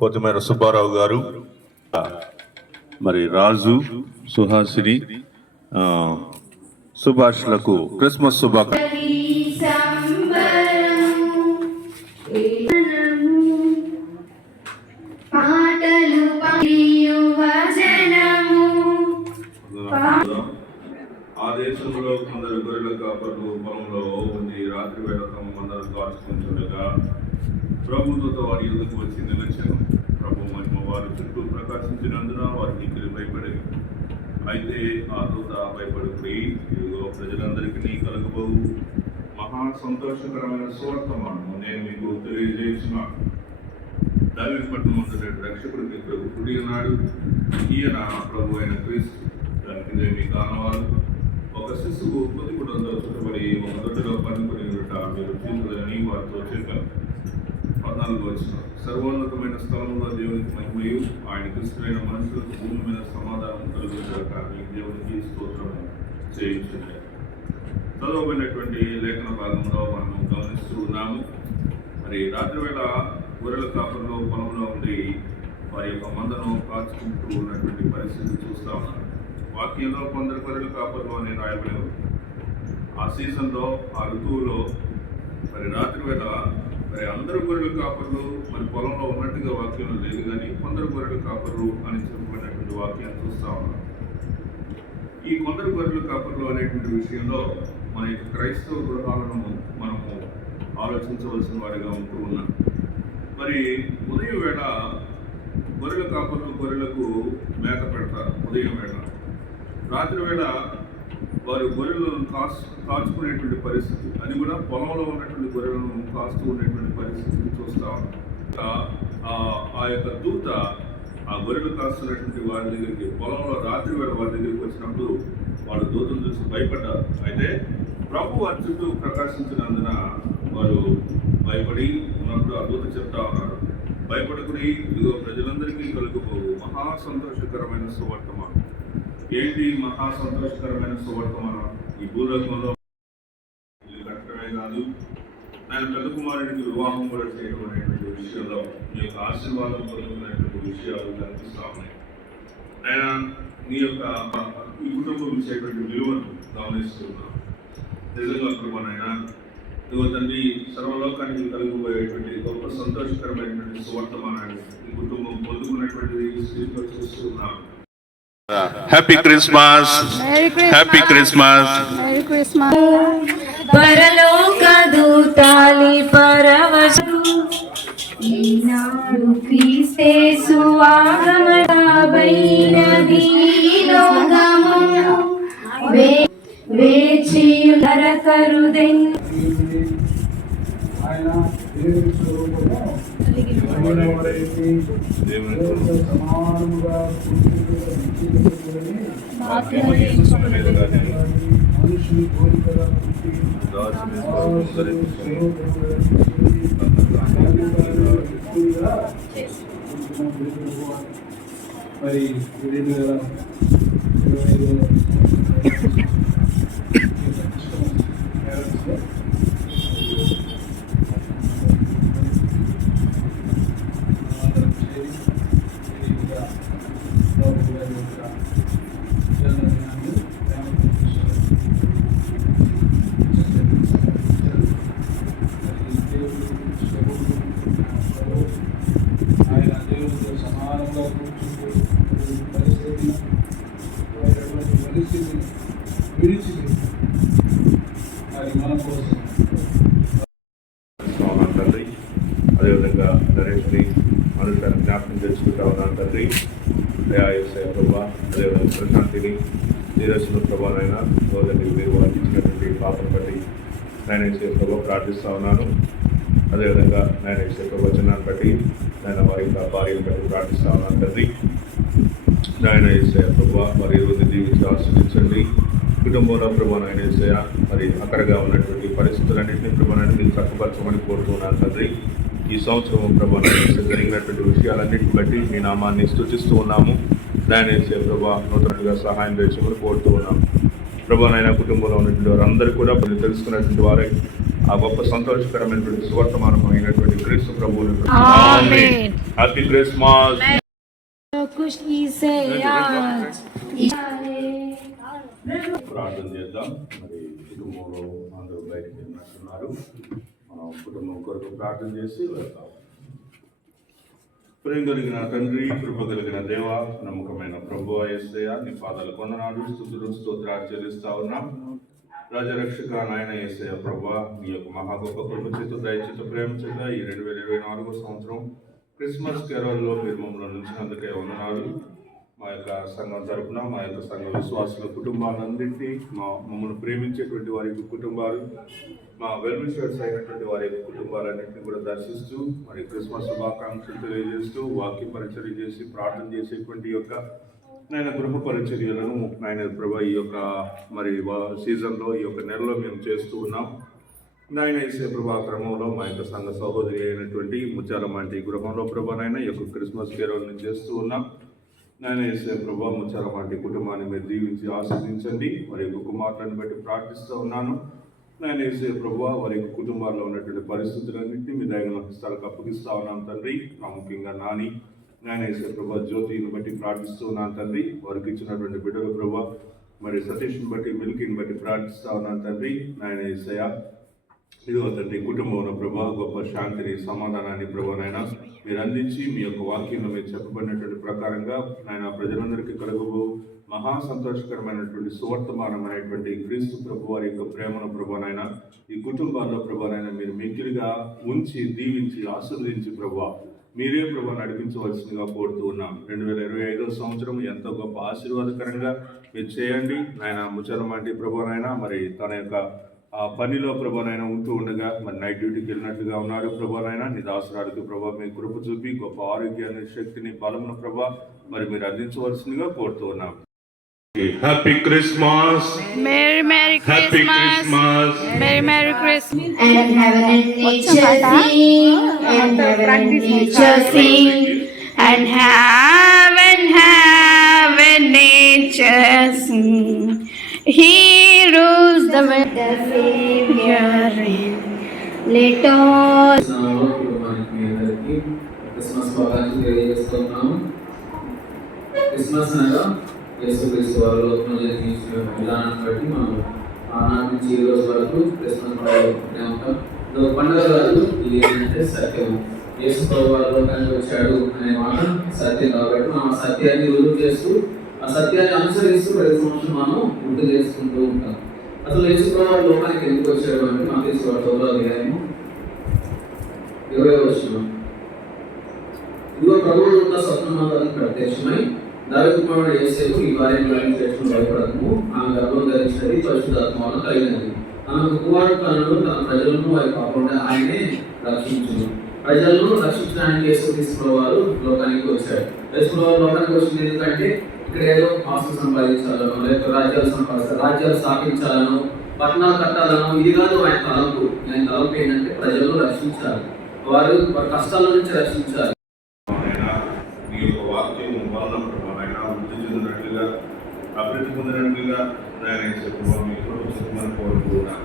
కొత్తిమీర సుబ్బారావు గారు, మరి రాజు, సుహాసిని, సుభాష్లకు క్రిస్మస్ శుభాకాంక్షలు. ఆ దేశంలో కొందరు గొర్రెల కాపర్లు పొలంలో ఉండి రాత్రి వేళ తమ మందరు కాచుకుంటుండగా ప్రభుత్వంతో వారి ఎదుకు వచ్చి నిలిచాను. ప్రభు మహిమ వారి చుట్టూ ప్రకాశించినందున వారికి ఇంటికి భయపడేది. అయితే ఆ దూత భయపడిపోయి, ఇదిగో ప్రజలందరికీ కలగబోవు మహా సంతోషకరమైన సువర్తమానము నేను మీకు తెలియజేస్తున్నాను. దావీదు పట్టణం ఉన్నటువంటి రక్షకుడికి ప్రభు కుడి ఉన్నాడు. ఈయన ప్రభు అయిన క్రీస్తు. దానికి మీ కానవారు ఒక శిశువు పొదిగుడంలో చుట్టబడి ఒక దొడ్డులో పనుకొని మీరు చూడాలని వారితో చెప్పారు. 14 వచ్చిన సర్వోన్నతమైన స్థలంలో దేవునికి మహిమయు ఆయనకు ఇష్టమైన మనుషులకు భూమి మీద సమాధానం కలుగుతాక దేవునికి స్తోత్రము చేయించుంది. చదవబడినటువంటి లేఖన భాగంలో మనం గమనిస్తూ ఉన్నాము. మరి రాత్రి వేళ గొర్రెల కాపుల్లో పొలంలో ఉండి వారి యొక్క మందను కాచుకుంటూ ఉన్నటువంటి పరిస్థితి చూస్తూ ఉన్నాం. వాక్యంలో కొందరు గొర్రెల కాపులు అని రాయబడి ఆ సీజన్లో, ఆ ఋతువులో మరి రాత్రి వేళ మరి అందరు గొర్రెల కాపర్లు మరి పొలంలో ఉన్నట్టుగా వాక్యంలో లేదు, కానీ కొందరు గొర్రెల కాపర్లు అని చెప్పబడినటువంటి వాక్యాన్ని చూస్తూ ఉన్నాం. ఈ కొందరు గొర్రెల కాపర్లు అనేటువంటి విషయంలో మన క్రైస్తవ గృహాలను మనము ఆలోచించవలసిన వారిగా ఉంటూ ఉన్నాం. మరి ఉదయం వేళ గొర్రెల కాపర్లు గొర్రెలకు మేత పెడతారు. ఉదయం వేళ, రాత్రి వేళ వారు గొర్రెలను కాచుకునేటువంటి పరిస్థితి, అది కూడా పొలంలో ఉన్నటువంటి గొర్రెలను కాస్తూ ఉండేటువంటి పరిస్థితిని చూస్తూ ఉంటాం. ఆ యొక్క దూత ఆ గొర్రెలు కాస్తున్నటువంటి వారి దగ్గరికి పొలంలో రాత్రి వేళ వారి దగ్గరికి వచ్చినప్పుడు వాడు దూతను చూసి భయపడ్డారు. అయితే ప్రభు వారి చుట్టూ ప్రకాశించినందున వారు భయపడి ఉన్నప్పుడు ఆ దూత చెప్తా ఉన్నారు, భయపడకుడి, ఇదిగో ప్రజలందరికీ కలుగుపోవు మహా సంతోషకరమైన సువర్తమానం. ఏంటి మహా సంతోషకరమైన సువర్తమానం? ఈ భూలోకంలో ఇల్లు కట్టడమే కాదు, ఆయన పెద్ద కుమారుడికి వివాహం కూడా చేయడం అనేటువంటి విషయంలో మీ యొక్క ఆశీర్వాదం పొందుకునేటువంటి విషయాలు కనిపిస్తూ ఉన్నాయి. ఆయన నీ యొక్క ఈ కుటుంబం ఇచ్చేటువంటి విలువను గమనిస్తున్నాం. నిజంగా కృపనైనా ఇదిగో తండ్రి, సర్వలోకానికి కలిగిపోయేటువంటి గొప్ప సంతోషకరమైనటువంటి సువర్తమానాన్ని ఈ కుటుంబం పొందుకున్నటువంటి స్థితిలో చూస్తున్నాం. Happy Christmas, happy Christmas, merry Christmas. పరలోక దూతాలి పరవశు ఈనాడు క్రీస్తేసు ఆగమనమైనది లోకము వేచియు నరకరుదెన్ ఆయన దేవుని స్వరూపము సమానముగా మనుషులు కోరికగా మరి 2025 ఆయన దేవుడితో సమానంగా పరిస్థితిని విడిచి అది మన కోసం. తండ్రి, అదేవిధంగా నరేష్ని అనుసరణ జ్ఞాపకం చేసుకుంటా ఉన్నాను తండ్రి. దయాసే ప్రభా, అదేవిధంగా ప్రశాంతిని నీరస్సును ప్రభానైనా రోజుని మీరు వాదించినటువంటి పాపను బట్టి నేనేసే ప్రభావ ప్రార్థిస్తూ ఉన్నాను. అదేవిధంగా నేనేసే ప్రవచనాన్ని బట్టి నేను వారి భార్యను బట్టి ప్రార్థిస్తూ ఉన్నాను తండ్రి. నేనేసే ప్రభావ మరి రోజు జీవించి ఆస్వాదించండి. కుటుంబంలో ప్రభానైనా మరి అక్కడగా ఉన్నటువంటి పరిస్థితులన్నింటినీ ప్రభానాన్ని మీరు చక్కపరచమని కోరుతున్నాను తండ్రి. ఈ సంవత్సరం ప్రభానైనా జరిగినటువంటి విషయాలన్నింటిని బట్టి మీ నామాన్ని స్తుతిస్తూ ఉన్నాము. నేనేసే ప్రభా నూతనంగా సహాయం చేసేమని కోరుతూ ఉన్నాము. ప్రభానైనా కుటుంబంలో ఉన్నటువంటి వారందరూ కూడా తెలుసుకున్నటువంటి వారే ఆ గొప్ప సంతోషకరమైనటువంటి సువర్తమానమైనటువంటి క్రీస్తు ప్రభువుని Happy Christmas. खुशी से आज ప్రార్థన చేద్దాం. మరి కుటుంబంలో అందరూ బయటకు వెళ్ళినట్టున్నారు. మనం కుటుంబం కొరకు ప్రార్థన చేసి వెళ్తాం. ప్రేమ కలిగిన తండ్రి, కృప కలిగిన దేవ, నమ్మకమైన ప్రభువా యేసయ్యా, నీ పాదాలు కొందనాడు స్తుతులు స్తోత్రాలు చెల్లిస్తా ఉన్నాం. రాజరక్షక నాయన యేసయ్య ప్రభువా, మీ యొక్క మహా గొప్ప కృప చేత దయచేత ప్రేమ చేత ఈ 2024 సంవత్సరం క్రిస్మస్ కేరళలో మీరు మమ్మల్ని ఉంచినందుకే వందనాలు. మా యొక్క సంఘం తరపున మా యొక్క సంఘ విశ్వాసుల కుటుంబాలన్నింటినీ, మమ్మల్ని ప్రేమించేటువంటి వారి యొక్క కుటుంబాలు, మా వెల్ విషర్స్ అయినటువంటి వారి యొక్క కుటుంబాలన్నింటినీ కూడా దర్శిస్తూ మరి క్రిస్మస్ శుభాకాంక్షలు తెలియజేస్తూ వాక్య పరిచర్య చేసి ప్రార్థన చేసేటువంటి యొక్క నాయన గృహ పరిచర్యలను నాయన ప్రభా ఈ యొక్క మరి సీజన్లో ఈ యొక్క నెలలో మేము చేస్తూ ఉన్నాం. నాయన యేసే ప్రభా క్రమంలో మా యొక్క సంఘ సహోదరి అయినటువంటి ముత్యాలమంటి గృహంలో ప్రభానైనా ఈ యొక్క క్రిస్మస్ కేరళను చేస్తూ ఉన్నాం. నాయన యేసే ప్రభా ముత్యాలమంటి కుటుంబాన్ని మీరు దీవించి ఆశీర్వదించండి. వారి యొక్క కుమారులను బట్టి ప్రార్థిస్తూ ఉన్నాను. నాయన యేసే ప్రభా వారి యొక్క కుటుంబాల్లో ఉన్నటువంటి పరిస్థితులన్నింటినీ మీ దైవ హస్తాలకు అప్పగిస్తూ ఉన్నాను తండ్రి. ప్రాముఖ్యంగా నాని నాయన యేసే ప్రభా జ్యోతిని బట్టి ప్రార్థిస్తూ ఉన్నాను తండ్రి. వారికి ఇచ్చినటువంటి బిడ్డల ప్రభా మరి సతీష్ని బట్టి మిల్కీని బట్టి ప్రార్థిస్తూ ఉన్నాను తండ్రి. నాయన యేసయ్య ఇదిగో తండ్రి కుటుంబంలో ప్రభా గొప్ప శాంతిని సమాధానాన్ని ప్రభానైనా మీరు అందించి మీ యొక్క వాక్యంలో మీరు చెప్పబడినటువంటి ప్రకారంగా నాయన ప్రజలందరికీ కలుగు మహా సంతోషకరమైనటువంటి సువర్తమానమైనటువంటి క్రీస్తు ప్రభు వారి యొక్క ప్రేమను ప్రభానైనా ఈ కుటుంబాల్లో ప్రభానైనా మీరు మిక్కిలిగా ఉంచి దీవించి ఆశీర్వదించి ప్రభా మీరే ప్రభా నడిపించవలసిందిగా కోరుతూ ఉన్నాం. 2025 సంవత్సరం ఎంతో గొప్ప ఆశీర్వాదకరంగా మీరు చేయండి. నాయన ముచ్చలమంటి ప్రభానైనా మరి తన యొక్క ఆ పనిలో ప్రభానైనా ఉంటూ ఉండగా మరి నైట్ డ్యూటీకి వెళ్ళినట్టుగా ఉన్నాడు ప్రభానైనా నీ దాసురాడికి ప్రభా మీ కృప చూపి గొప్ప ఆరోగ్యాన్ని శక్తిని బలమును ప్రభా మరి మీరు అందించవలసిందిగా కోరుతూ ఉన్నాం. Happy Christmas. Merry Happy Christmas. Christmas. Merry Christmas. And heaven and nature sing, and heaven and nature sing, And heaven nature sing. He rules the world. the Savior reign. Let all కుటుంబానికి మీ అందరికీ Christmas శుభాకాంక్షలు తెలియజేస్తున్నాము. Christmas అనగా యేసుక్రీస్తు వారు లోకంలో జన్మించిన విధానాన్ని బట్టి మనం ఆనాటి నుంచి ఈ రోజు వరకు క్రిస్మస్ పండుగ ఉంటాం. ఇది ఒక పండుగ కాదు, ఇది ఏంటంటే సత్యం. యేసు ప్రభు వారు లోకానికి వచ్చాడు అనే మాట సత్యం కాబట్టి మనం ఆ సత్యాన్ని రుజువు చేస్తూ ఆ సత్యాన్ని అనుసరిస్తూ ప్రతి సంవత్సరం మనం గుర్తు చేసుకుంటూ ఉంటాం. అసలు యేసు ప్రభు వారు లోకానికి ఎందుకు వచ్చాడు అంటే మత్తయి సువార్త 9వ అధ్యాయం 20వ వచనం. ఇదిగో ప్రభువు దూత స్వప్నమందు ప్రత్యక్షమై దావీదు కుమారుడు యేసేపు ఈ భార్యను లాలించేటప్పుడు భయపడకము, ఆమె గర్భం ధరించినది పరిశుద్ధాత్మ వలన కలిగినది. ఆమెకు కుమారుడు కనుడు తన ప్రజలను వారి పాపంగా ఆయనే రక్షించును. ప్రజలను రక్షించడానికి యేసుక్రీస్తు వారు లోకానికి వచ్చాడు. యేసు వారు లోకానికి వచ్చింది ఎందుకంటే ఇక్కడ ఏదో ఆస్తులు సంపాదించాలను, లేకపోతే రాజ్యాలు స్థాపించాలను, పట్టణాలు కట్టాలను, ఇది కాదు ఆయన తలంపు. ఆయన తలంపు ఏంటంటే ప్రజలను రక్షించాలి, వారి కష్టాల నుంచి రక్షించాలి. మీ యొక్క వాక్యం వలన ప్రభానైనా వృద్ధి చెందినట్లుగా అభివృద్ధి పొందినట్లుగా నాయన ప్రభావ మీ కృప చూపమని కోరుకుంటున్నాను.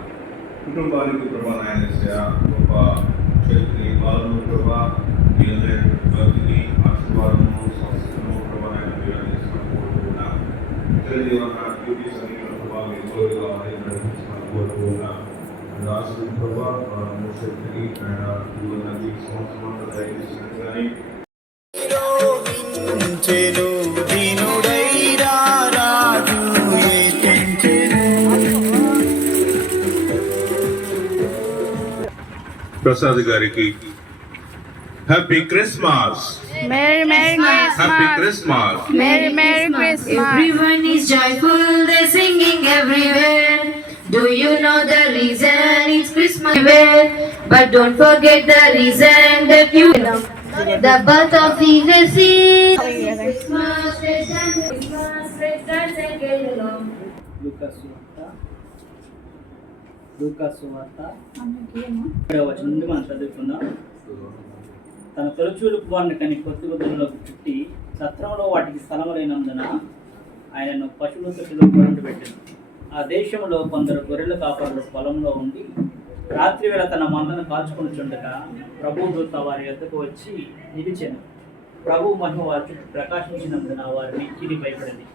కుటుంబానికి ప్రభానైన గొప్ప శక్తిని బలము ప్రభా మీ అందరైనటువంటి భక్తిని ఆశీర్వాదము సంస్థను ప్రభానైన మీరు అందించమని కోరుకుంటున్నాను. ఇతర జీవన డ్యూటీ సమయంలో ప్రభావ మీ తోడుగా నడిపించమని కోరుకుంటున్నాను. రాష్ట్ర ప్రభా శక్తిని జీవనానికి సంవత్సరం అంతా దయచేసినట్టుగానే ప్రసాద్ గారికి happy Christmas. Merry happy Christmas. Christmas. Merry Christmas. everyone is joyful, they're singing everywhere. Do you know the reason it's Christmas? But don't forget the reason that you know. The birth of Jesus is Christmas, let's dance, Christmas, let's dance and get along. లూకాసు సువార్త 7వ వచనం నుండి మనం చదువుకుందాం. తన తొలిచూలు కుమారుని కని కొత్త గుడ్డలోకి చుట్టి సత్రంలో వాటికి స్థలం లేనందున ఆయనను పశువుల తొట్టిలో పెట్టాను. ఆ దేశంలో కొందరు గొర్రెల కాపరులు పొలంలో ఉండి రాత్రి వేళ తన మందను కాల్చుకొనిచుండగా ప్రభువు దూత వారి యొద్దకు వచ్చి నిలిచెను. ప్రభు మహిమ వారి చుట్టూ ప్రకాశించినందున వారు మిక్కిలి భయపడింది.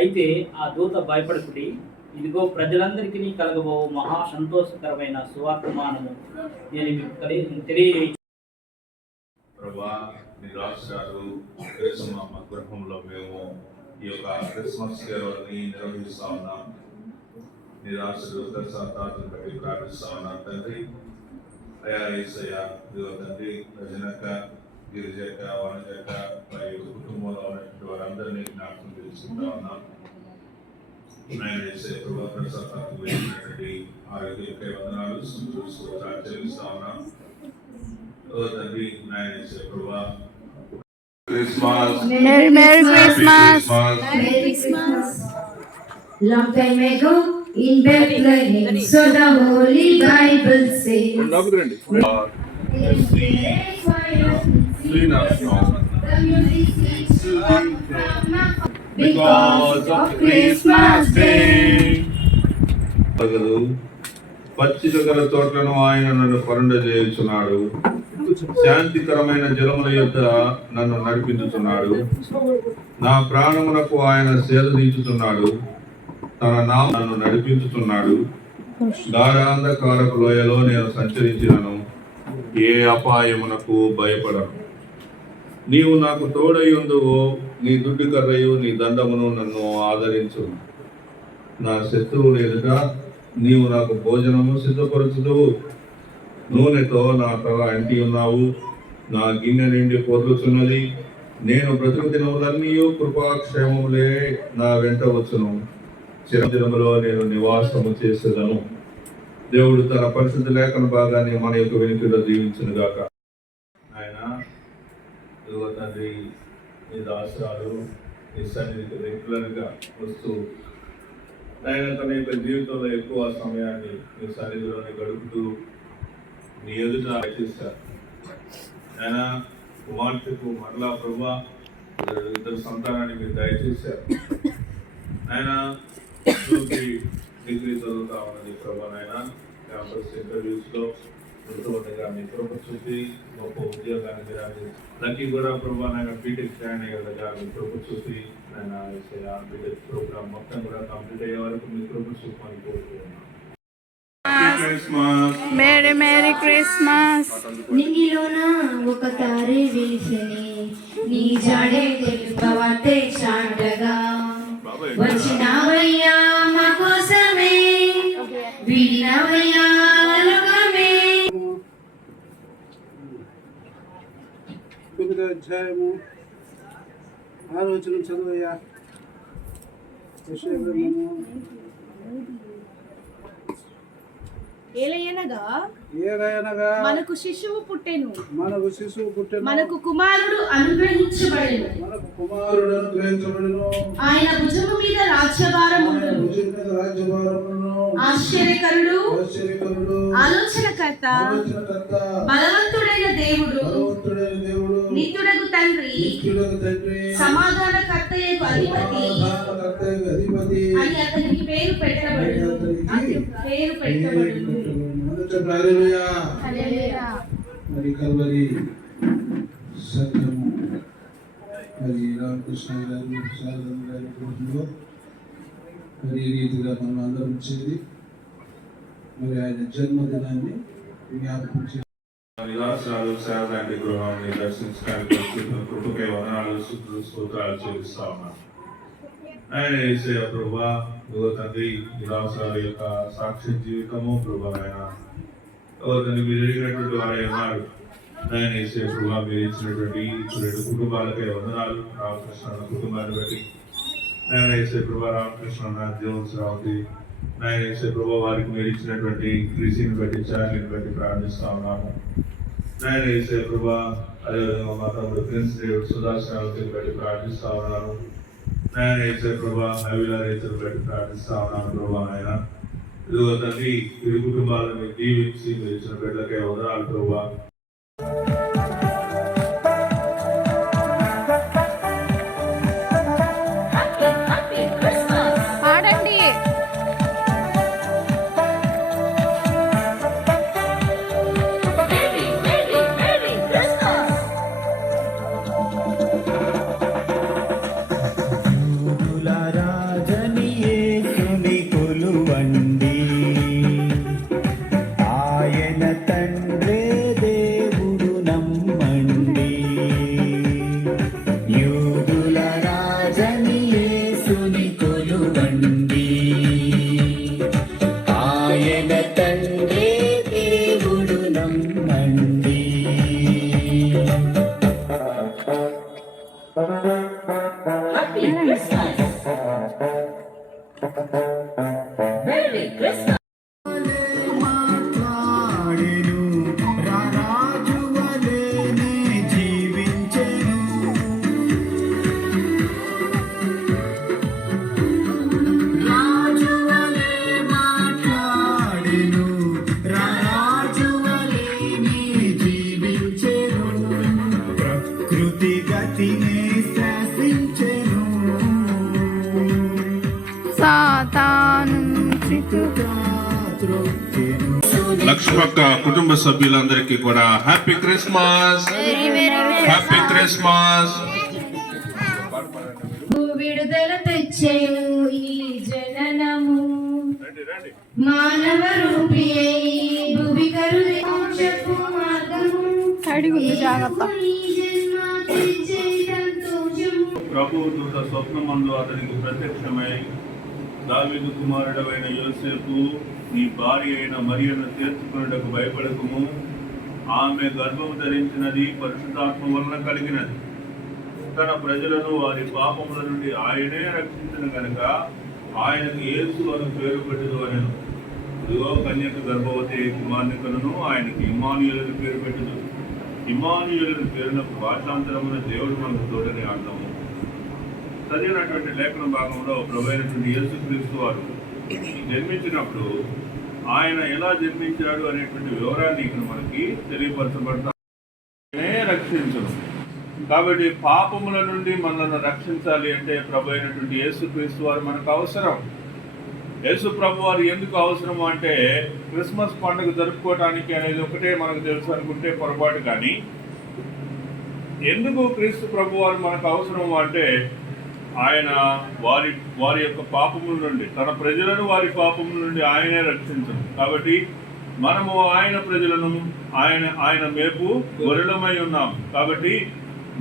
అయితే ఆ దూత భయపడకుడి, ఇదిగో ప్రజలందరికీ కలగబో మహా సంతోషకరమైన సువర్తమానము నేను మీకు తెలియ. ప్రభా నిరాశాలు క్రిస్మస్ గృహంలో మేము ఈ యొక్క క్రిస్మస్ కేవల్ని నిర్వహిస్తా ఉన్నాం. నిరాశలు దర్శాతాలను బట్టి ప్రార్థిస్తా ఉన్నాం తండ్రి. అయా యేసయ్య ఇదిగో తండ్రి రజనక్క, గిరిజక్క, వనజక్క మరియు కుటుంబంలో ఉన్నటువంటి వారందరినీ జ్ఞాపకం తెలుసుకుంటా ఉన్నాం. ఆయన చేసే ప్రభా ప్రసాదాలకు వెళ్ళినటువంటి ఆరోగ్యకై వందనాలు స్తోత్రాలు చెల్లిస్తా ఉన్నాం. ఓ తండ్రి ఆయన చేసే ప్రభా Christmas. Merry Merry Christmas. Merry Christmas. Long time ago in Bethlehem, so the Holy Bible says. Because of Christmas Day. పచ్చిక గల తోటలను ఆయన నన్ను పరుండజేయుచున్నాడు. శాంతికరమైన జలముల యొద్ద నన్ను నడిపించుతున్నాడు. నా ప్రాణమునకు ఆయన సేద తీర్చుతున్నాడు. తన నామ నన్ను నడిపించుతున్నాడు. గాఢాంధకారపు లోయలో నేను సంచరించినను ఏ అపాయమునకు భయపడను. నీవు నాకు తోడయ్యుందువో, నీ దుడ్డు కర్రయు నీ దండమును నన్ను ఆదరించు. నా శత్రువులు ఎదుట నీవు నాకు భోజనము సిద్ధపరచుదువు. నూనెతో నా తల అంటి ఉన్నావు. నా గిన్నె నిండి పొర్లుచున్నది. నేను బ్రతుకు దినములన్నీ కృపాక్షేమములే నా వెంట వచ్చును. చిరదినములో నేను నివాసము చేసేదను. దేవుడు తన పరిశుద్ధ లేఖన భాగాన్ని మన యొక్క వెనుకలో దీవించును గాక. ఆయన ఇదిగో తండ్రి నీ దాసరాలు నీ సన్నిధికి రెగ్యులర్గా వస్తూ ఆయన తన యొక్క జీవితంలో ఎక్కువ సమయాన్ని నీ సన్నిధిలోనే గడుపుతూ నీ ఎదుట చేశారు. ఆయన కుమార్తెకు మరలా ప్రభా ఇద్దరు సంతానాన్ని మీరు దయచేశారు. ఆయన డిగ్రీ చదువుతా ఉన్నది ప్రభా. నాయన క్యాంపస్ ఇంటర్వ్యూస్లో ఉంటుండగా మీ కృప చూపి గొప్ప ఉద్యోగాన్ని మీరు లక్కీ కూడా ప్రభా నాయన బీటెక్ జాయిన్ అయ్యేలాగా మీ కృప చూపి ఆయన బీటెక్ ప్రోగ్రామ్ మొత్తం కూడా కంప్లీట్ అయ్యే వరకు మీ కృప చూపని కోరుకుంటున్నాను. Merry Merry Christmas. నింగిలోన ఒక తారే వెలిసెని, నీ జాడే తెలుపవతే చాటగా వచ్చినవయ్యా మా కోసమే, విడినవయ్యా లోకమే. 9వ అధ్యాయము 6వ వచనం చదువయ్యా. యెషయా గ్రంథము ఏలయనగా మనకు శిశువు పుట్టెను, మనకు కుమారుడు అనుగ్రహించబడెను, ఆయన భుజము మీద రాజ్యభారము ఉండును. ఆశ్చర్యకరుడు, ఆలోచనకర్త, బలవంతుడైన దేవుడు, నిత్యుడగు తండ్రి, సమాధానకర్తయగు అధిపతి అని అతనికి పేరు పెట్టబడును. మరి కల్వరి సత్యము మరి రామకృష్ణ గారు శారదమ్మ గారి కుటుంబంలో మరి ఈ రీతిగా మనం అందరం చేరి మరి ఆయన జన్మదినాన్ని జ్ఞాపకం చేయాలి. నిరాశలు శారదాంటి గృహాన్ని దర్శించడానికి వచ్చిన కృపకై వందనాలు స్తోత్రాలు చెల్లిస్తా ఉన్నాను. ఆయన యేసయ్య ప్రభువా ఇదిగో తండ్రి నిరాశల యొక్క సాక్ష్య జీవితము ప్రభువా ఆయన తండ్రి మీరు అడిగినటువంటి వారే ఉన్నారు. ఆయన యేసయ్య ప్రభువా మీరు ఇచ్చినటువంటి 2 కుటుంబాలకై వందనాలు. రామకృష్ణ కుటుంబాన్ని బట్టి ఆయన యేసయ్య ప్రభువా రామకృష్ణ జీవన్ శ్రావతి ఆయన యేసయ్య ప్రభువా వారికి మీరు ఇచ్చినటువంటి కృషిని బట్టి చార్లీని బట్టి ప్రార్థిస్తా ఉన్నాము. ఆయన యేసయ్య ప్రభువా అదేవిధంగా మా తమ్ముడు ప్రిన్స్ దేవుడు సుధాశ్రావతిని బట్టి ప్రార్థిస్తా ఉన్నాను. ఆయన యేసయ్య ప్రభువా అవిలా రైతులు బట్టి ప్రార్థిస్తా ఉన్నాను. ప్రభువా ఆయన ఇదిగో తండ్రి ఇరు కుటుంబాలను దీవించి మీరు ఇచ్చిన బిడ్డలకై వందనాలు ప్రభువా. పాడండి. Happy Christmas. Merry Christmas. Lakshmakka కుటుంబ సభ్యులందరికీ కూడా హ్యాపీ క్రిస్మస్, హ్యాపీ క్రిస్మస్. విడుదల తెచ్చేను ఈ జననము, మానవ రూపి అయి భూమి కరుది మోక్షపు మార్గము. ప్రభువు దూత స్వప్నమందు అతనికి ప్రత్యక్షమై, దావీదు కుమారుడైన యోసేపు, నీ భార్య అయిన మరియను చేర్చుకున్నటకు భయపడకుము, ఆమె గర్భము ధరించినది పరిశుద్ధాత్మ వలన కలిగినది. తన ప్రజలను వారి పాపముల నుండి ఆయనే రక్షించిన కనుక ఆయనకు యేసు అని పేరు పెట్టదు అనెను. ఇదిగో కన్యక గర్భవతి కుమార్నికలను ఆయనకి ఇమ్మానుయేలుని పేరు పెట్టదు. ఇమ్మానుయేలుని పేరునకు భాషాంతరమున దేవుడు మనకు తోడని అర్థము. చదివినటువంటి లేఖన భాగంలో ప్రభువైనటువంటి యేసుక్రీస్తు వారు జన్మించినప్పుడు ఆయన ఎలా జన్మించాడు అనేటువంటి వివరాన్ని ఇక్కడ మనకి తెలియపరచబడతానే రక్షించను. కాబట్టి పాపముల నుండి మనల్ని రక్షించాలి అంటే ప్రభు అయినటువంటి యేసుక్రీస్తు వారు మనకు అవసరం. యేసు ప్రభు వారు ఎందుకు అవసరము అంటే క్రిస్మస్ పండుగ జరుపుకోవటానికి అనేది ఒకటే మనకు తెలుసు అనుకుంటే పొరపాటు. కానీ ఎందుకు క్రీస్తు ప్రభు వారు మనకు అవసరము అంటే ఆయన వారి యొక్క పాపముల నుండి, తన ప్రజలను వారి పాపముల నుండి ఆయనే రక్షించను. కాబట్టి మనము ఆయన ప్రజలను, ఆయన మేపు గొర్రెలమై ఉన్నాం. కాబట్టి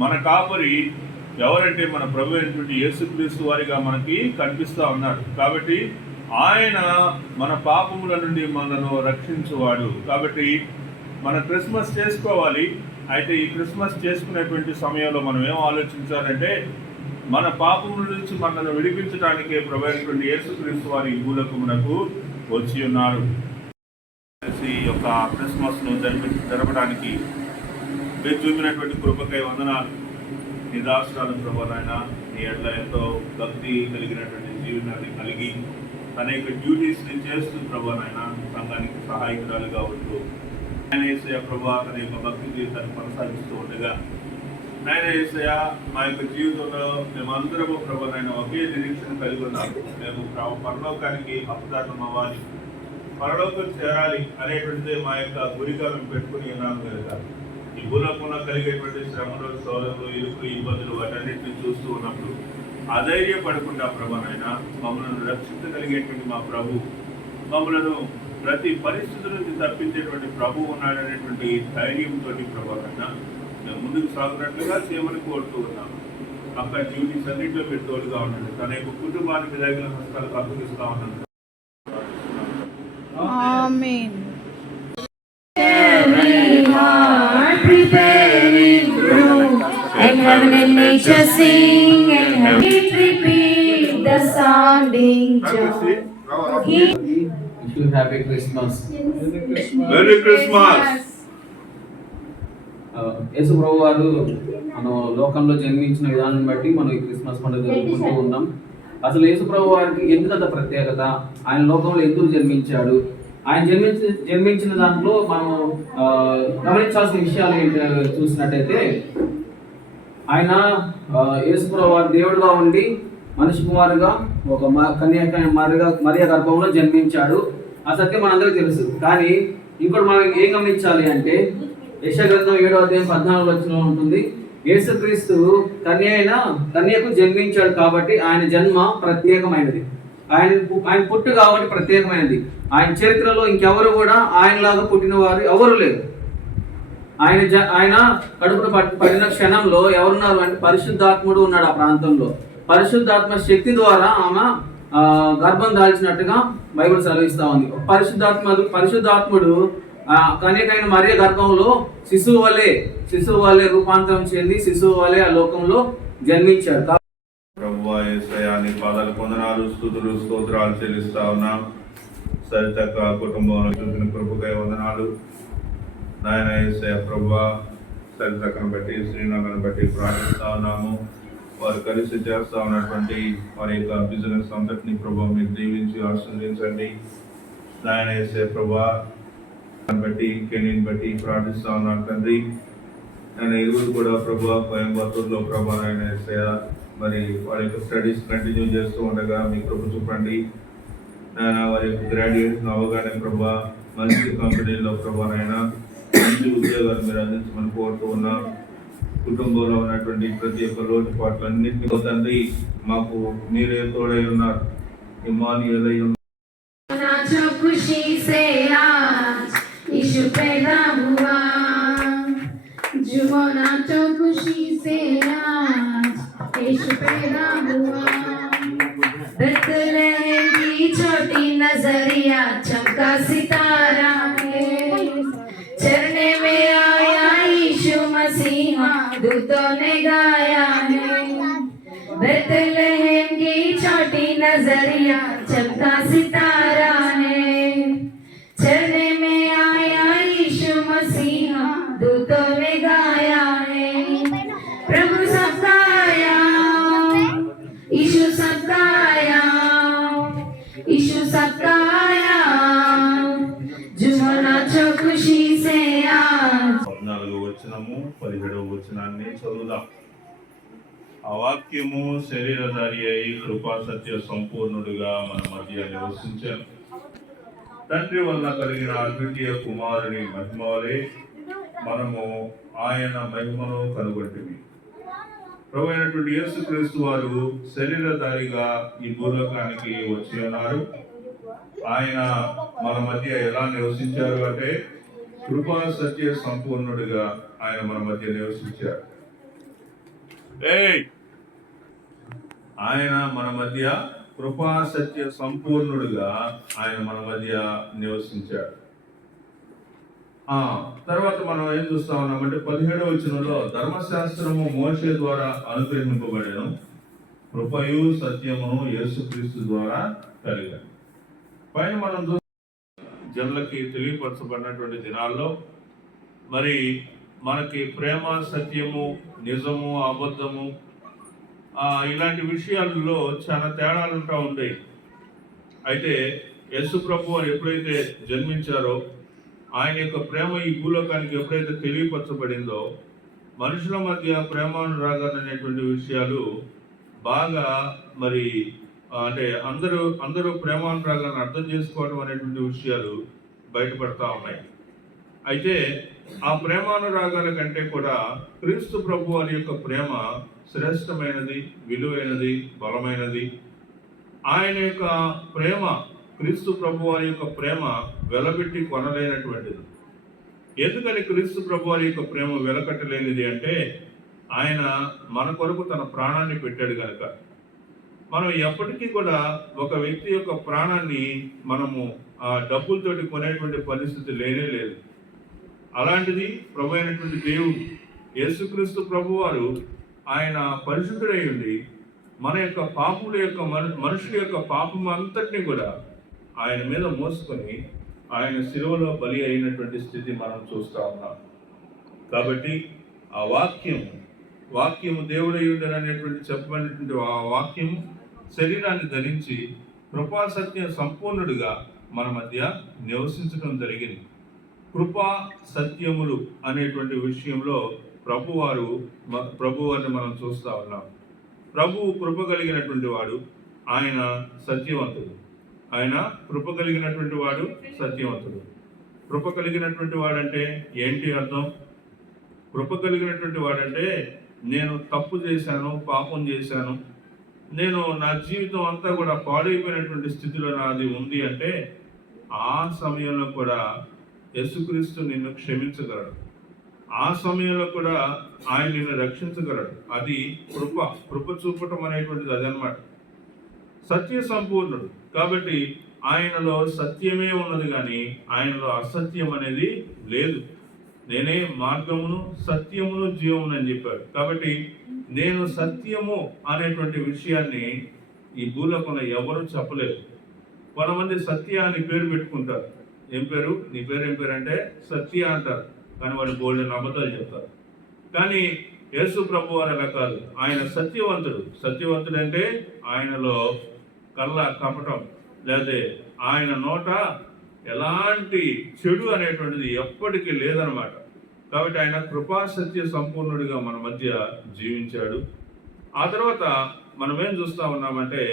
మన కాపరి ఎవరంటే మన ప్రభు అయినటువంటి యేసుక్రీస్తు వారిగా మనకి కనిపిస్తూ ఉన్నాడు. కాబట్టి ఆయన మన పాపముల నుండి మనను రక్షించువాడు. కాబట్టి మన క్రిస్మస్ చేసుకోవాలి. అయితే ఈ క్రిస్మస్ చేసుకునేటువంటి సమయంలో మనం ఏం ఆలోచించాలంటే మన పాపముల నుంచి మనల్ని విడిపించడానికే ప్రభు అయినటువంటి యేసుక్రీస్తు వారి భూలకు మనకు వచ్చి ఉన్నారు. ఈ యొక్క క్రిస్మస్ను జరపడానికి మీరు చూపినటువంటి కృపకై వందనాలు. నీ దాసురాలు ప్రభు నాయన, నీ ఎడ్ల ఎంతో భక్తి కలిగినటువంటి జీవనాన్ని కలిగి అనేక డ్యూటీస్ని చేస్తూ ప్రభు నాయన సంఘానికి సహాయకురాలుగా ఉంటూ ఆయన యేసయ్య ప్రభు తన యొక్క భక్తి జీవితాన్ని కొనసాగిస్తూ ఉండగా, నాయన యేసయ్య మా యొక్క జీవితంలో మేమందరము ప్రభు నాయన ఒకే నిరీక్షణ కలిగి ఉన్నాము. మేము పరలోకానికి హక్కుదారులం అవ్వాలి, పరలోకం చేరాలి అనేటువంటిదే మా యొక్క గురిగా మేము పెట్టుకుని ఉన్నాము కనుక ఈ భూలోకంలో కలిగేటువంటి శ్రమలు, సౌలభ్యులు, ఇరుకులు, ఇబ్బందులు వాటన్నిటిని చూస్తూ ఉన్నప్పుడు అధైర్యపడకుండా ప్రభునైనా మమ్మల్ని రక్షించగలిగేటువంటి మా ప్రభు, మమ్మలను ప్రతి పరిస్థితుల నుంచి తప్పించేటువంటి ప్రభు ఉన్నాడనేటువంటి ధైర్యంతో ప్రభునైనా మేము ముందుకు సాగునట్లుగా చేయమని కోరుతూ ఉన్నాము. అక్కడ డ్యూటీస్ అన్నింటిలో మీరు తోడుగా ఉండండి. తన యొక్క కుటుంబానికి దగ్గర హస్తాలకు అప్పగిస్తూ ఉన్నాను. ఆమేన్. Preparing room and heaven and nature sing and heaven repeat the sounding joy. Wish you happy Christmas. Merry Christmas. యేసు ప్రభు వారు మనం లోకంలో జన్మించిన విధానం బట్టి మనం ఈ క్రిస్మస్ పండుగ జరుపుకుంటూ ఉన్నాం. అసలు యేసు ప్రభు వారికి ఎందుకంత ప్రత్యేకత, ఆయన లోకంలో ఎందుకు జన్మించాడు, ఆయన జన్మించిన దాంట్లో మనం గమనించాల్సిన విషయాలు ఏంటి చూసినట్టయితే, ఆయన యేసు ప్రభు వారు దేవుడుగా ఉండి మనిషి కుమారుగా ఒక మరియ గర్భంలో జన్మించాడు. ఆ సత్యం మనందరికీ తెలుసు. కానీ ఇంకోటి మనం ఏం గమనించాలి అంటే యెషయా గ్రంథం 7వ అధ్యాయం 14వ వచనంలో ఉంటుంది, యేసుక్రీస్తు కన్యకు జన్మించాడు కాబట్టి ఆయన జన్మ ప్రత్యేకమైనది, ఆయన పుట్టు కాబట్టి ప్రత్యేకమైనది. ఆయన చరిత్రలో ఇంకెవరు కూడా ఆయనలాగా పుట్టిన వారు ఎవరు లేరు. ఆయన కడుపున పడిన క్షణంలో ఎవరున్నారు అంటే పరిశుద్ధాత్ముడు ఉన్నాడు ఆ ప్రాంతంలో. పరిశుద్ధాత్మ శక్తి ద్వారా ఆమె గర్భం దాల్చినట్టుగా బైబిల్ సెలవిస్తా ఉంది. పరిశుద్ధాత్ముడు కన్యకైన మరియ గర్భంలో శిశువు వలె రూపాంతరం చెంది శిశువు వలె ఆ లోకంలో జన్మించాడు. ప్రభు నీ పాదాలు వందనాలు, స్తుతులు, స్తోత్రాలు చెల్లిస్తా ఉన్నాం. సరితక్క కుటుంబంలో చూపిన కృపకై వందనాలు నాయన. యేసయ్య ప్రభువా, సరితక్కను బట్టి శ్రీనగర్ను బట్టి ప్రార్థిస్తా ఉన్నాము. వారు కలిసి చేస్తా ఉన్నటువంటి వారి యొక్క బిజినెస్ అంతటిని ప్రభావ మీరు దీవించి ఆశీర్వదించండి నాయన. యేసయ్య ప్రభువా బట్టి కెనీని బట్టి ప్రార్థిస్తా ఉన్నాను తండ్రి. నేను ఇరువురు కూడా ప్రభావ కోయంబత్తూరులో ప్రభావ నాయన యేసయ్య మరి వారి యొక్క స్టడీస్ కంటిన్యూ చేస్తూ ఉండగా మీ కృప చూపండి నాయన. వారి యొక్క గ్రాడ్యుయేషన్ అవగానే ప్రభా మంచి కంపెనీలో ప్రభా నాయన మంచి ఉద్యోగాలు మీరు అందించమని కోరుతూ ఉన్నాం. కుటుంబంలో ఉన్నటువంటి ప్రతి ఒక్క లోటుపాట్లన్నింటినీ తండ్రి మాకు మీరే తోడై ఉన్నారు. ఇమ్మానుయేలై ఉన్నారు. नाचो खुशी से आज यीशु पैदा हुआ, झूमो नाचो खुशी से आज यीशु पैदा हुआ। बेथलेहम की छोटी नजरिया चमका सितारा है, चरने में आया यीशु मसीहा दूतों ने गाया है। बेथलेहम की छोटी नजरिया चमका सितारा है, चरने में आया यीशु मसीहा दूतों ने गाया है। प्रभु सबका आया, यीशु सबका आया, यीशु सबका आया, झूमो नाचो खुशी से आज। 14వ వచనము 17వ వచనాన్ని చదువుదాం. ఆ వాక్యము శరీరధారి అయి కృపా సత్య సంపూర్ణుడుగా మన మధ్య నివసించాను. తండ్రి వల్ల కలిగిన అద్వితీయ కుమారుని మహిమ వలె మనము ఆయన మహిమను కనుగొంటిమి. ప్రభు అయినటువంటి యేసుక్రీస్తు వారు శరీరధారిగా ఈ భూలోకానికి వచ్చి ఉన్నారు. ఆయన మన మధ్య ఎలా నివసించారు అంటే కృపా సత్య సంపూర్ణుడిగా ఆయన మన మధ్య నివసించారు. ఆయన మన మధ్య కృపా సత్య సంపూర్ణుడిగా ఆయన మన మధ్య నివసించాడు. తర్వాత మనం ఏం చూస్తా ఉన్నామంటే 17వ వచనంలో ధర్మశాస్త్రము మోషే ద్వారా అనుగ్రహింపబడెను, కృపయు సత్యమును యేసుక్రీస్తు ద్వారా కలిగాను. పైన మనం జనులకి తెలియపరచబడినటువంటి దినాల్లో మరి మనకి ప్రేమ, సత్యము, నిజము, అబద్ధము ఇలాంటి విషయాలలో చాలా తేడాలు ఉంటా ఉండేవి. అయితే యేసు ప్రభు వారు ఎప్పుడైతే జన్మించారో ఆయన యొక్క ప్రేమ ఈ భూలోకానికి ఎప్పుడైతే తెలియపరచబడిందో మనుషుల మధ్య ప్రేమానురాగాలు అనేటువంటి విషయాలు బాగా మరి అంటే అందరూ ప్రేమానురాగాలను అర్థం చేసుకోవడం అనేటువంటి విషయాలు బయటపడతా ఉన్నాయి. అయితే ఆ ప్రేమానురాగాల కంటే కూడా క్రీస్తు ప్రభు వారి యొక్క ప్రేమ శ్రేష్టమైనది, విలువైనది, బలమైనది. ఆయన యొక్క ప్రేమ, క్రీస్తు ప్రభు వారి యొక్క ప్రేమ వెలబెట్టి కొనలేనటువంటిది. ఎందుకని క్రీస్తు ప్రభు వారి యొక్క ప్రేమ వెలకట్టలేనిది అంటే ఆయన మన కొరకు తన ప్రాణాన్ని పెట్టాడు కనుక. మనం ఎప్పటికీ కూడా ఒక వ్యక్తి యొక్క ప్రాణాన్ని మనము డబ్బులతోటి కొనేటువంటి పరిస్థితి లేనే లేదు. అలాంటిది ప్రభు అయినటువంటి దేవుడు యేసుక్రీస్తు ప్రభు వారు ఆయన పరిశుద్ధుడై ఉండి మన యొక్క పాపముల యొక్క మనుషుల యొక్క పాపం అంతటినీ కూడా ఆయన మీద మోసుకొని ఆయన శిలువలో బలి అయినటువంటి స్థితి మనం చూస్తూ ఉన్నాం. కాబట్టి ఆ వాక్యము దేవుడై ఉండను అనేటువంటి చెప్పబడినటువంటి ఆ వాక్యము శరీరాన్ని ధరించి కృపా సత్య సంపూర్ణుడిగా మన మధ్య నివసించడం జరిగింది. కృపా సత్యములు అనేటువంటి విషయంలో ప్రభువారిని మనం చూస్తూ ఉన్నాం. ప్రభువు కృప కలిగినటువంటి వాడు, ఆయన సత్యవంతుడు. ఆయన కృప కలిగినటువంటి వాడు, సత్యవంతుడు. కృప కలిగినటువంటి వాడంటే ఏంటి అర్థం? కృప కలిగినటువంటి వాడంటే నేను తప్పు చేశాను, పాపం చేశాను, నేను నా జీవితం అంతా కూడా పాడైపోయినటువంటి స్థితిలో నాది ఉంది అంటే ఆ సమయంలో కూడా యేసుక్రీస్తు నిన్ను క్షమించగలడు. ఆ సమయంలో కూడా ఆయన నిన్ను రక్షించగలడు. అది కృప చూపటం అనేటువంటిది అదనమాట. సత్య సంపూర్ణుడు కాబట్టి ఆయనలో సత్యమే ఉన్నది కానీ ఆయనలో అసత్యం అనేది లేదు. నేనే మార్గమును, సత్యమును, జీవమును అని చెప్పాడు. కాబట్టి నేను సత్యము అనేటువంటి విషయాన్ని ఈ భూలోకంలో ఎవరు చెప్పలేరు. కొంతమంది సత్య అని పేరు పెట్టుకుంటారు. ఏం పేరు? నీ పేరు ఏం పేరు అంటే సత్య అంటారు. కానీ వాళ్ళు గోల్డెన్ అబద్ధాలు చెప్తారు. కానీ యేసు ప్రభు వారు అలా కాదు. ఆయన సత్యవంతుడు. సత్యవంతుడు అంటే ఆయనలో కళ్ళ కపటం లేదా ఆయన నోట ఎలాంటి చెడు అనేటువంటిది ఎప్పటికీ లేదనమాట. కాబట్టి ఆయన కృపా సత్య సంపూర్ణుడిగా మన మధ్య జీవించాడు. ఆ తర్వాత మనం ఏం చూస్తా ఉన్నామంటే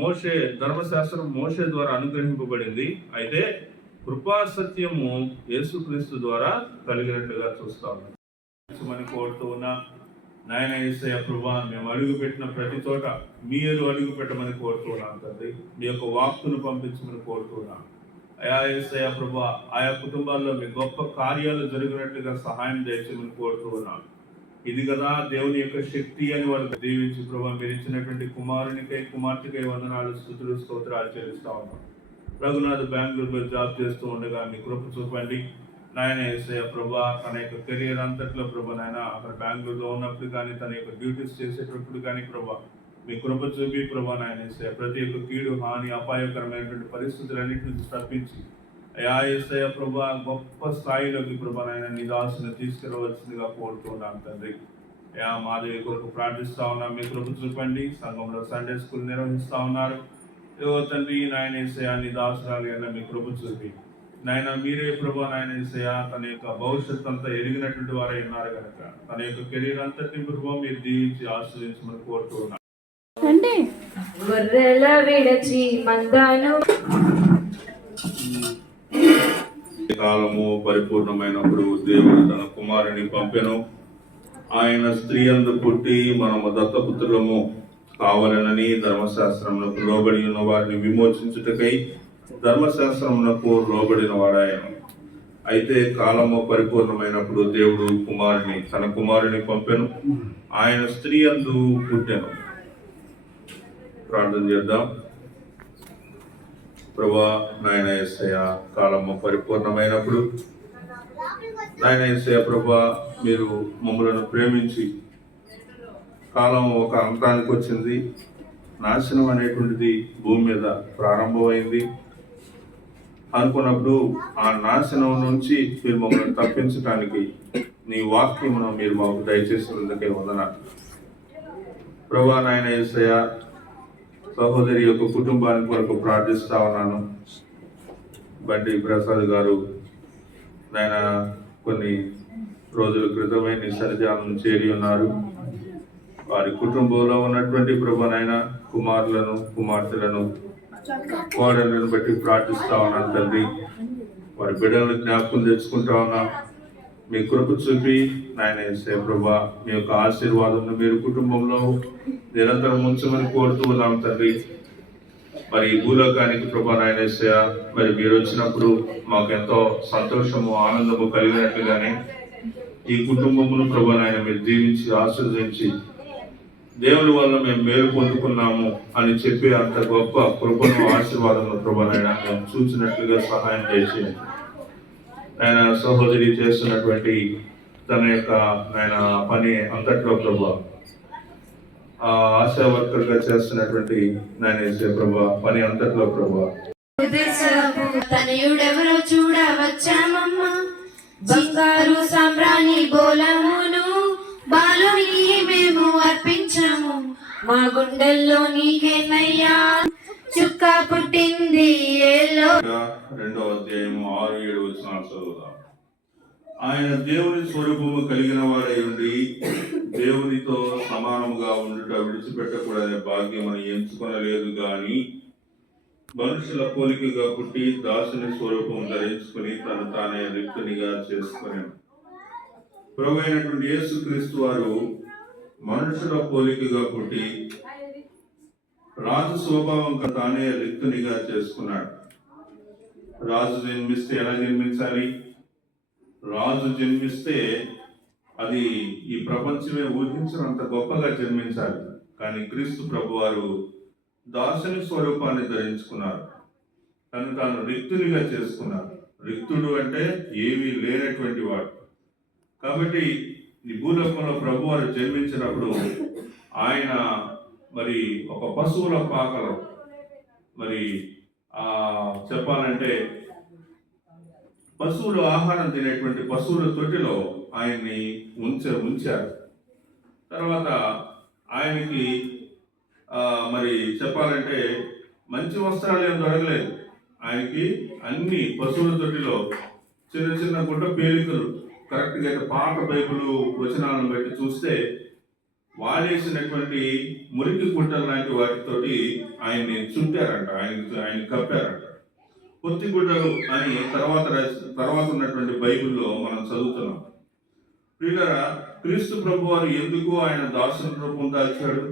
మోషే ధర్మశాస్త్రం మోషే ద్వారా అనుగ్రహింపబడింది. అయితే కృపా సత్యము యేసుక్రీస్తు ద్వారా కలిగినట్లుగా చూస్తా ఉన్నాం. కోరుతూ ఉన్నా నాయన యేసయ్య ప్రభువా, మేము అడుగు పెట్టిన ప్రతి చోట మీరు అడుగు పెట్టమని కోరుతూ ఉన్నాం తండ్రి. మీ యొక్క వాక్కును పంపించమని కోరుతూ ఉన్నాం. అయా యేసయ్య ప్రభువా, ఆయా కుటుంబాల్లో మీ గొప్ప కార్యాలు జరిగినట్లుగా సహాయం చేయమని కోరుతూ ఉన్నాం. ఇది కదా దేవుని యొక్క శక్తి అని వాళ్ళు దీవించి ప్రభువా, మీరు ఇచ్చినటువంటి కుమారునికై కుమార్తెకై వందనాలు, స్తుతులు, స్తోత్రాలు చెల్లిస్తా ఉన్నాం. రఘునాథ్ బెంగళూరులో జాబ్ చేస్తూ ఉండగా మీ కృప చూపండి నాయన యేసయ్య ప్రభువా. తన యొక్క కెరీర్ అంతట్లో ప్రభు నాయన అక్కడ బెంగళూరులో ఉన్నప్పుడు కానీ తన యొక్క డ్యూటీస్ చేసేటప్పుడు కానీ ప్రభా మీ కృప చూపి ప్రభా నాయన యేసయ్య ప్రతి ఒక్క కీడు, హాని, అపాయకరమైనటువంటి పరిస్థితులన్నింటి నుంచి తప్పించి అయా యేసయ్య ప్రభువా గొప్ప స్థాయిలోకి ప్రభా నాయన నీ దాసుని తీసుకురావాల్సిందిగా కోరుతున్నాను తండ్రి. అయా మాధవి కొరకు ప్రార్థిస్తా ఉన్నాం. మీ కృప చూపండి. సంఘంలో సండే స్కూల్ నిర్వహిస్తా ఉన్నారు. తండ్రి నాయన యేసయ్య నీ దాసురాలు మీ కృప చూపి నాయన మీరే ప్రభా నాయన యేసయ్య తన యొక్క భవిష్యత్తు అంతా ఎరిగినటువంటి వారై ఉన్నారు కనుక తన యొక్క కెరీర్ అంతటి ప్రభావ మీరు దీవించి ఆశ్రయించమని కోరుతూ ఉన్నారు. గొర్రెల విడచి మందాను కాలము పరిపూర్ణమైనప్పుడు దేవుడు తన కుమారుని పంపెను. ఆయన స్త్రీ అందు పుట్టి మనము దత్తపుత్రులము కావాలనని ధర్మశాస్త్రమునకు లోబడి ఉన్న వారిని విమోచించుటకై ధర్మశాస్త్రమునకు లోబడిన వాడాయన. అయితే కాలము పరిపూర్ణమైనప్పుడు దేవుడు తన కుమారుని పంపెను. ఆయన స్త్రీ అందు పుట్టెను. ప్రార్థన చేద్దాం. ప్రభువా నాయన యేసయ్య, కాలము పరిపూర్ణమైనప్పుడు నాయన యేసయ్య ప్రభువా మీరు మమ్మలను ప్రేమించి కాలం ఒక అంతానికి వచ్చింది. నాశనం అనేటువంటిది భూమి మీద ప్రారంభమైంది అనుకున్నప్పుడు ఆ నాశనం నుంచి మీరు మమ్మల్ని తప్పించడానికి నీ వాక్యమును మీరు మాకు దయచేసినందుకే వందనాలు. ప్రభువా నాయన యేసయ్య, సహోదరి యొక్క కుటుంబానికి వరకు ప్రార్థిస్తా ఉన్నాను. బండి ప్రసాద్ గారు నాయన కొన్ని రోజుల క్రితమే నీ సన్నిధానం చేరి ఉన్నారు. వారి కుటుంబంలో ఉన్నటువంటి ప్రభు నాయన కుమారులను, కుమార్తెలను, కోడళ్లను బట్టి ప్రార్థిస్తా ఉన్నాను తండ్రి. వారి బిడ్డలను జ్ఞాపకం తెచ్చుకుంటా ఉన్నాం. మీ కృప చూపి నాయన యేసయ్య ప్రభువా మీ యొక్క ఆశీర్వాదం మీరు కుటుంబంలో నిరంతరం ఉంచమని కోరుతూ ఉన్నాం తండ్రి. మరి ఈ భూలోకానికి ప్రభా నాయన యేసయ్య మరి మీరు వచ్చినప్పుడు మాకు ఎంతో సంతోషము, ఆనందము కలిగినట్లుగానే ఈ కుటుంబమును ప్రభా నాయన మీరు దీవించి ఆశీర్వదించి దేవుని వల్ల మేము మేలు పొందుకున్నాము అని చెప్పి అంత గొప్ప కృపను, ఆశీర్వాదమును ప్రభా నాయన మేము చూసినట్లుగా సహాయం చేసి ఆయన సహోదరి చేస్తున్నటువంటి తన యొక్క ఆయన పని అంతట్లో ప్రభా ఆశా వర్కర్ గా చేస్తున్నటువంటి నాయన ప్రభా పని అంతట్లో ప్రభా తనయుడెవరో చూడవచ్చామమ్మా, బంగారు సాంబ్రాణి బోలమును బాలునికి మేము అర్పించాము. మా గుండెల్లో నీకేనయ్యా చుక్క పుట్టింది ఏలో. 2వ అధ్యాయము 6-7 వచనాలు చదువుదాం. ఆయన దేవుని స్వరూపము కలిగిన వాడై ఉండి దేవునితో సమానముగా ఉండుట విడిచిపెట్టకూడదనే భాగ్యమని ఎంచుకొనలేదు గాని మనుషుల పోలికగా పుట్టి దాసుని స్వరూపం ధరించుకుని తను తానే రిక్తునిగా చేసుకున్నాడు. ప్రభు అయినటువంటి యేసుక్రీస్తు వారు మనుషుల పోలికగా పుట్టి రాజు స్వభావం తానే రిక్తునిగా చేసుకున్నాడు. రాజు జన్మిస్తే ఎలా జన్మించాలి? రాజు జన్మిస్తే అది ఈ ప్రపంచమే ఊహించినంత గొప్పగా జన్మించాలి. కానీ క్రీస్తు ప్రభు వారు దాసుని స్వరూపాన్ని ధరించుకున్నారు. తను తాను రిక్తునిగా చేసుకున్నారు. రిక్తుడు అంటే ఏమీ లేనటువంటి వాడు. కాబట్టి ఈ భూలోకంలో ప్రభు వారు జన్మించినప్పుడు ఆయన మరి ఒక పశువుల పాకలో మరి చెప్పాలంటే పశువులు ఆహారం తినేటువంటి పశువుల తొట్టిలో ఆయన్ని ఉంచారు. తర్వాత ఆయనకి మరి చెప్పాలంటే మంచి వస్త్రాలు ఏం దొరకలేదు ఆయనకి. అన్ని పశువుల తొట్టిలో చిన్న చిన్న గుడ్డ పేలికలు, కరెక్ట్గా పాత బైబిలు వచనాలను బట్టి చూస్తే వాడేసినటువంటి మురికి గుడ్డల లాంటి వాటితోటి ఆయన్ని చుట్టారంట, ఆయన కప్పారంట. పొత్తి గుడ్డలు అని తర్వాత ఉన్నటువంటి బైబిల్లో మనం చదువుతున్నాం. ప్రియులారా, క్రీస్తు ప్రభు వారు ఎందుకు ఆయన దాసుల రూపం దాల్చాడు,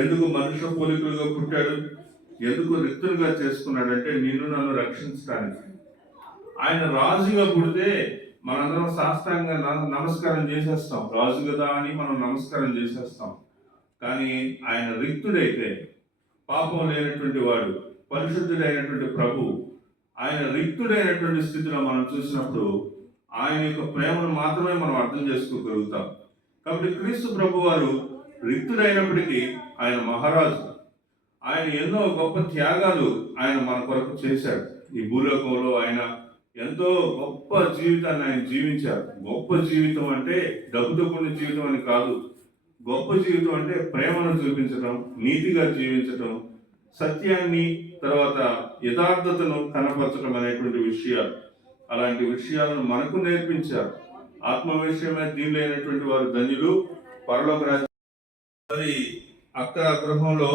ఎందుకు మనుష్య పోలికలుగా పుట్టాడు, ఎందుకు రిక్తులుగా చేసుకున్నాడంటే నిన్ను నన్ను రక్షించడానికి. ఆయన రాజుగా పుడితే మనందరం సాష్టాంగ నమస్కారం చేసేస్తాం, రాజు కదా అని మనం నమస్కారం చేసేస్తాం. కానీ ఆయన రిక్తుడైతే, పాపం లేనటువంటి వాడు, పరిశుద్ధుడైనటువంటి ప్రభు, ఆయన రిక్తుడైనటువంటి స్థితిలో మనం చూసినప్పుడు ఆయన యొక్క ప్రేమను మాత్రమే మనం అర్థం చేసుకోగలుగుతాం. కాబట్టి క్రీస్తు ప్రభు వారు రిక్తుడైనప్పటికీ ఆయన మహారాజు. ఆయన ఎన్నో గొప్ప త్యాగాలు ఆయన మన కొరకు చేశాడు. ఈ భూలోకంలో ఆయన ఎంతో గొప్ప జీవితాన్ని ఆయన జీవించారు. గొప్ప జీవితం అంటే డబ్బుతో కూడిన జీవితం అని కాదు. గొప్ప జీవితం అంటే ప్రేమను చూపించడం, నీతిగా జీవించడం, సత్యాన్ని తర్వాత యథార్థతను కనపరచడం అనేటువంటి విషయాలు. అలాంటి విషయాలను మనకు నేర్పించారు. ఆత్మ విషయమే దీని లేనటువంటి వారు ధన్యులు, పరలోక రాజ్యం. మరి అక్క గృహంలో,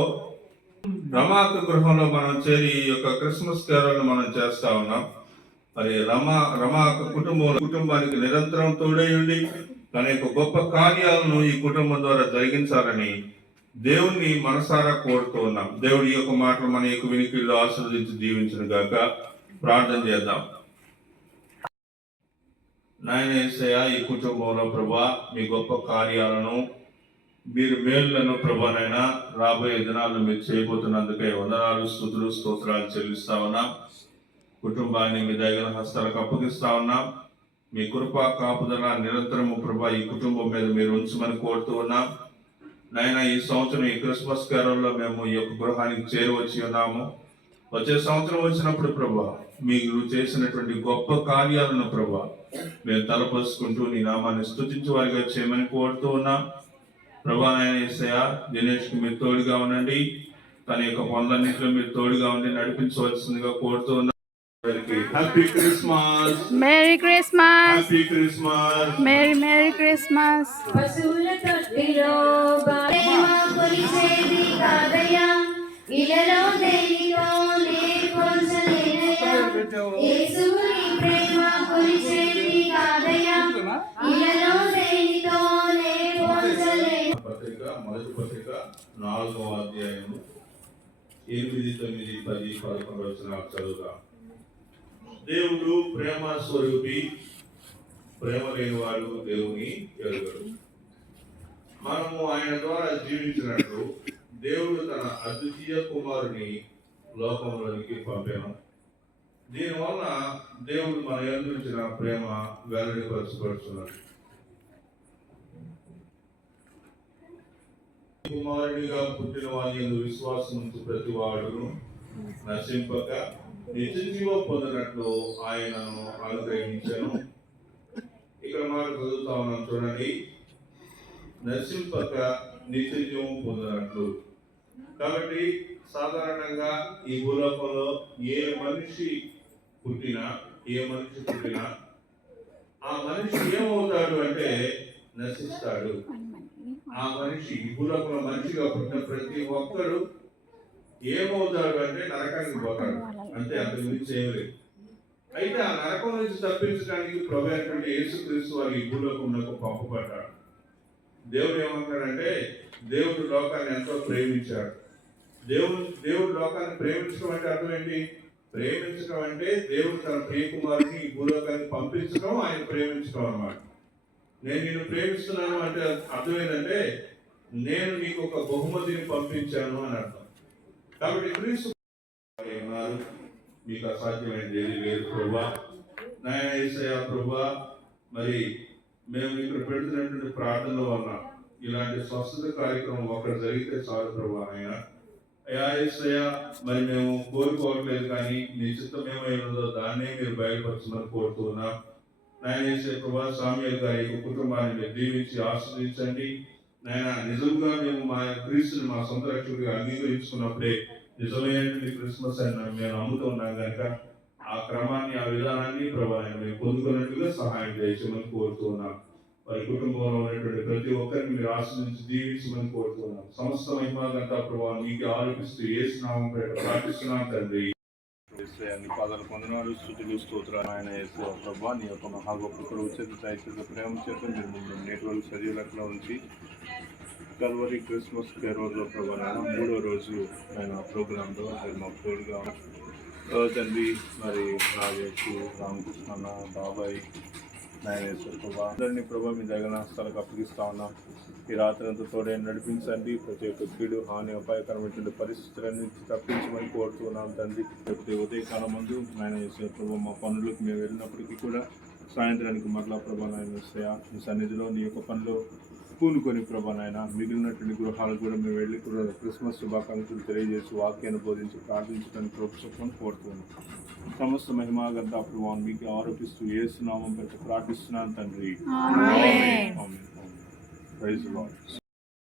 రమాక గృహంలో మనం చేరి ఈ యొక్క క్రిస్మస్ కేరళను మనం చేస్తా ఉన్నాం. మరి రమాక కుటుంబానికి నిరంతరం తోడై ఉండి తన యొక్క గొప్ప కార్యాలను ఈ కుటుంబం ద్వారా జరిగించాలని దేవుణ్ణి మనసారా కోరుతూ ఉన్నాం. దేవుడి యొక్క మాటలు మన యొక్క వినికిడిలో ఆశీర్వదించి దీవించిన గాక. ప్రార్థన చేద్దాం. నాయన యేసయ్య, ఈ కుటుంబంలో ప్రభా మీ గొప్ప కార్యాలను, మీరు మేలులను ప్రభానైనా రాబోయే దినాల్లో మీరు చేయబోతున్నందుకే వందనాలు, స్తుతులు, స్తోత్రాలు చెల్లిస్తా ఉన్నాం. కుటుంబాన్ని మీ దగ్గర హస్తాలకు అప్పగిస్తా ఉన్నాం. మీ కృపా కాపుదల నిరంతరము ప్రభా ఈ కుటుంబం మీద మీరు ఉంచమని కోరుతూ ఉన్నాం. నాయన, ఈ సంవత్సరం ఈ క్రిస్మస్ కేరళలో మేము ఈ యొక్క గృహానికి చేరువచ్చి ఉన్నాము. వచ్చే సంవత్సరం వచ్చినప్పుడు ప్రభా మీరు చేసినటువంటి గొప్ప కార్యాలను ప్రభా మేము తలపోసుకుంటూ నీ నామాన్ని స్తుతించే వారిగా చేయమని కోరుతూ ఉన్నాం. ప్రభా నాయన యేసయ్య, దినేష్కి మీరు తోడుగా ఉండండి, తన యొక్క పనులన్నింటిలో మీరు తోడుగా ఉండి నడిపించవలసిందిగా కోరుతూ ఉన్నాం. Happy Christmas, merry Christmas, happy Christmas, merry Christmas. పశువుల తొట్టిలో ప్రేమ కొలిచేది కాదయ్యా, ఇలలో దేనిలో నేను పోల్చలేనయ్యా. యేసుని ప్రేమ కొలిచేది కాదయ్యా, ఇలలో దేనితో నేను పోల్చలేను. పత్రిక, మొదటి పత్రిక 4వ అధ్యాయము 8, 9, 10, 11 వచనాలు చదువుగా. దేవుడు ప్రేమ స్వరూపి, ప్రేమ లేని వాడు దేవుని ఎరుగరు. మనము ఆయన ద్వారా జీవించినట్లు దేవుడు తన అద్వితీయ కుమారుని లోకంలోనికి పంపాను. దీనివల్ల దేవుడు మన ఎదురించిన ప్రేమ వెల్లడిపరచబడుతున్నాడు. కుమారుడిగా పుట్టిన వారి యందు విశ్వాసం ఉంచు ప్రతి వాడును నశింపక నిత్య జీవం పొందినట్లు ఆయనను అనుగ్రహించాను. ఇక్కడ మనం చదువుతా ఉన్నాం చూడండి, నశింపక నిత్య జీవం పొందినట్లు. కాబట్టి సాధారణంగా ఈ భూలోకంలో ఏ మనిషి పుట్టినా ఆ మనిషి ఏమవుతాడు అంటే నశిస్తాడు. ఆ మనిషి, ఈ భూలోకంలో మనిషిగా పుట్టిన ప్రతి ఒక్కరు ఏమవుతాడు అంటే నరకానికి పోతాడు, అంతే, అంతకు మించి ఏం లేదు. అయితే ఆ నరకం నుంచి తప్పించడానికి ప్రభు అయినటువంటి యేసుక్రీస్తు వారు ఈ భూలోకంలో పంపబడ్డాడు. దేవుడు ఏమంటాడంటే, దేవుడు లోకాన్ని ఎంతో ప్రేమించాడు. దేవుడు లోకాన్ని ప్రేమించడం అంటే అర్థం ఏంటి? ప్రేమించడం అంటే దేవుడు తన ప్రియకుమారుని ఈ భూలోకాన్ని పంపించడం, ఆయన ప్రేమించడం అన్నమాట. నేను నిన్ను ప్రేమిస్తున్నాను అంటే అర్థం ఏంటంటే నేను నీకు ఒక బహుమతిని పంపించాను అని అర్థం. కాబట్టి క్రీస్తు ఉన్నారు, మీకు అసాధ్యమైనది ఏది లేదు ప్రభా. నాయన యేసయ్య ప్రభా, మరి మేము ఇక్కడ పెడుతున్నటువంటి ప్రార్థనల వలన ఇలాంటి స్వస్థత కార్యక్రమం ఒకటి జరిగితే చాలు ప్రభు ఆయన. అయ్యా యేసయ్య, మరి మేము కోరుకోవట్లేదు కానీ నీ చిత్తం ఏమైందో దాన్నే మీరు బయలుపరచమని కోరుతున్నాం. నాయన యేసే ప్రభా, సామ్యూయల్ గారి యొక్క కుటుంబాన్ని మీరు దీవించి ఆశీర్వదించండి. నాయన నిజంగా మేము మా క్రీస్తుని మా సొంత రక్షకుడిగా అంగీకరించుకున్నప్పుడే నిజమైనటువంటి క్రిస్మస్ అని మేము నమ్ముతున్నాం కనుక ఆ క్రమాన్ని ఆ విధానాన్ని ప్రభా మేము పొందుకున్నట్టుగా సహాయం చేయమని కోరుతున్నాం. వారి కుటుంబంలో ఉన్నటువంటి ప్రతి ఒక్కరిని మీరు ఆశీర్వదించి దీవించమని కోరుతున్నాం. సమస్త మహిమలంతా ప్రభావ మీకు ఆరోపిస్తూ యేసు నామం పేరిట ప్రార్థిస్తున్నాం తండ్రి. నీ పాదాలు పొందనాలు, స్తుతులు, స్తోత్రాలు ఆయన యేసు ప్రభా. నీ యొక్క మహా గొప్ప కృప చేత దయచేత ప్రేమ చేత మీరు మమ్మల్ని నేటి వరకు సజీవులట్లో ఉంచి కల్వరి క్రిస్మస్ కేరోల్లో ప్రభా నాయన 3వ రోజు ఆయన ప్రోగ్రాంలో మీరు మాకు తోడుగా తండ్రి. మరి రాజేష్, రామకృష్ణ, బాబాయ్, ప్రభా అందరినీ ప్రభావ మీ దగ్గర స్థలకు అప్పగిస్తా ఉన్నాం. ఈ రాత్రి అంతా తోడే నడిపించండి. ప్రతి ఒక్క కీడు, హాని, అపాయకరమైనటువంటి పరిస్థితులన్నీ తప్పించమని కోరుతున్నాం తండ్రి. ఉదయకాలం ముందు ప్రభావ మా పనులకు మేము వెళ్ళినప్పటికీ కూడా సాయంత్రానికి మరలా ప్రభా నాయన మీ సన్నిధిలో నీ యొక్క పనిలో పూనుకొని ప్రభా నాయన మిగిలినటువంటి గృహాలకు కూడా మేము వెళ్ళి కూడా క్రిస్మస్ శుభాకాంక్షలు తెలియజేసి వాక్యాన్ని బోధించి ప్రార్థించడానికి ప్రభుత్వం కోరుతున్నాం. సమస్త మహిమాగంత ప్రభావం మీకు ఆరోపిస్తూ యేసు నామం పెట్టి ప్రార్థిస్తున్నాను తండ్రి. ఆమేన్. Praise the lord.